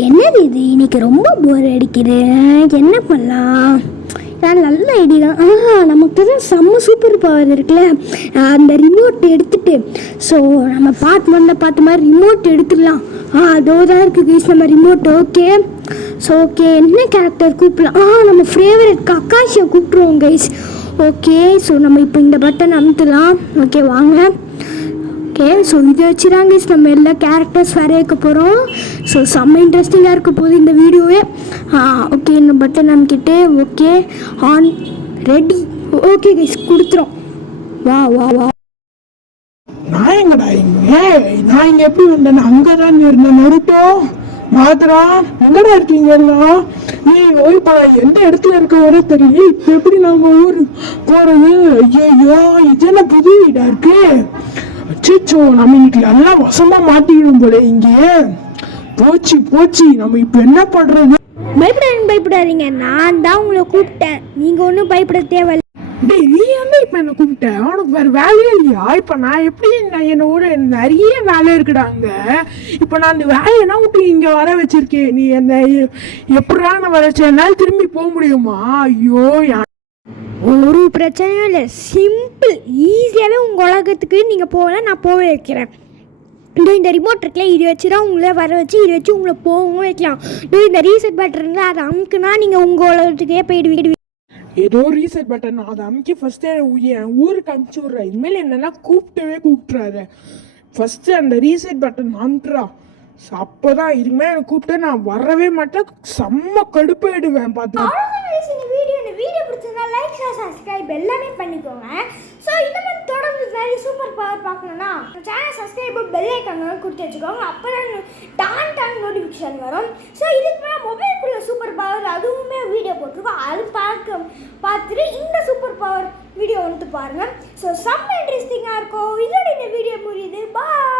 என்னது இது இன்னைக்கு ரொம்ப போர் அடிக்குது. என்ன பண்ணலாம்? நல்ல ஐடியா. நமக்கு தான் செம்ம சூப்பர் பவர் இருக்குல்ல, அந்த ரிமோட் எடுத்துட்டு ஸோ நம்ம பார்த்த மாதிரி ரிமோட் எடுத்துடலாம். அதோ தான் இருக்குது கைஸ் நம்ம ரிமோட். ஓகே ஸோ ஓகே என்ன கேரக்டர் கூப்பிடலாம்? நம்ம ஃபேவரட் கக்காஷியை கூப்பிட்ருவோம் கைஸ். ஓகே ஸோ நம்ம இப்போ இந்த பட்டன் அமுத்தலாம். ஓகே வாங்க. ஓகே ஸோ இதை வச்சுதாங்க நம்ம எல்லா கேரக்டர்ஸ் வரையக்க போகிறோம். ஸோ செம்ம இன்ட்ரெஸ்டிங்காக இருக்க போகுது இந்த வீடியோவே. ஓகே இந்த பட்டன் நம்மக்கிட்டே. Okay on ready. Okay guys கொடுத்துரும். வா வா வா. நான் எங்கடா நான் இங்கே எப்படி வந்தேன்? அங்கே தான் இருந்தேன். நருட்டோ மாத்திரா எங்கடா இருக்கீங்க எல்லாம்? இப்போ எந்த இடத்துல இருக்க வர தெரியல. இப்போ எப்படி நாங்கள் ஊர் போகிறது? ஐயோ இது என்ன புது வீடா இருக்கு? அச்சோ நம்ம இன்னைக்கு நல்லா வசமா மாட்டிக்கணும் போல. இங்கே போச்சு நம்ம இப்ப என்ன பண்றது? பயப்படாதீங்க, நான் தான் உங்களை கூப்பிட்டேன். நீங்க ஒன்றும் பயப்பட தேவையில்லை. டேய் நீ என்ன இப்ப என்ன கூப்பிட்ட? உனக்கு வேற வேலையே இல்லையா? இப்ப நான் எப்படி என்னோட நிறைய வேலை இருக்குடாங்க. இப்ப நான் அந்த வேலையெல்லாம் விட்டு இங்க வர வச்சிருக்கேன். நீ என்ன எப்படா நான் வர வச்ச? என்னால் திரும்பி போக முடியுமா? ஐயோ ஒரு பிரச்சனையும் இல்லை, சிம்பிள் ஈஸியாகவே உங்கள் உலகத்துக்கு நீங்கள் போகலாம், நான் போக வைக்கிறேன். இந்த ரிமோட் இருக்குல்ல, இது வச்சு தான் உங்களை வர வச்சு இது வச்சு உங்களை போகவும் வைக்கலாம். இந்த ரீசெட் பட்டன் இருந்தால் அதை அமுக்குனா நீங்கள் உங்கள் உலகத்துக்கே போயிடுவீங்க. ஏதோ ரீசெட் பட்டன் அதை அமுக்கி ஃபர்ஸ்ட் என் ஊருக்கு அமுச்சு விட்றேன். இனிமேல் என்னென்னா கூப்பிட்டுறாரு. ஃபர்ஸ்ட் அந்த ரீசெட் பட்டன் அமுத்துறா. அப்போதான் இதுமே எனக்கு கூப்பிட்டு நான் வரவே மாட்டேன். செம்ம கடுப்பாயிடுவேன். பார்த்து வீடியோ பிடிச்சிருந்தா லைக் ஷேர் சப்ஸ்கிரைப் எல்லாமே பண்ணிக்கோங்க. ஸோ இந்த மாதிரி தொடர்ந்து நிறைய சூப்பர் பவர் பார்க்கணுன்னா சேனல் சப்ஸ்கிரைப் பெல் ஐக்கான் கொடுத்து வச்சுக்கோங்க. அப்போ தான் டான் நோட்டிஃபிகேஷன் வரும். ஸோ இதுக்கு மேலே மொபைலுக்குள்ள சூப்பர் பவர் அதுவுமே வீடியோ போட்டிருக்கோம். அது பார்த்துட்டு இந்த சூப்பர் பவர் வீடியோ வந்துட்டு பாருங்கள். ஸோ செம்ம இன்ட்ரெஸ்டிங்காக இருக்கும். இதோட இந்த வீடியோ முடியுது. பாய்.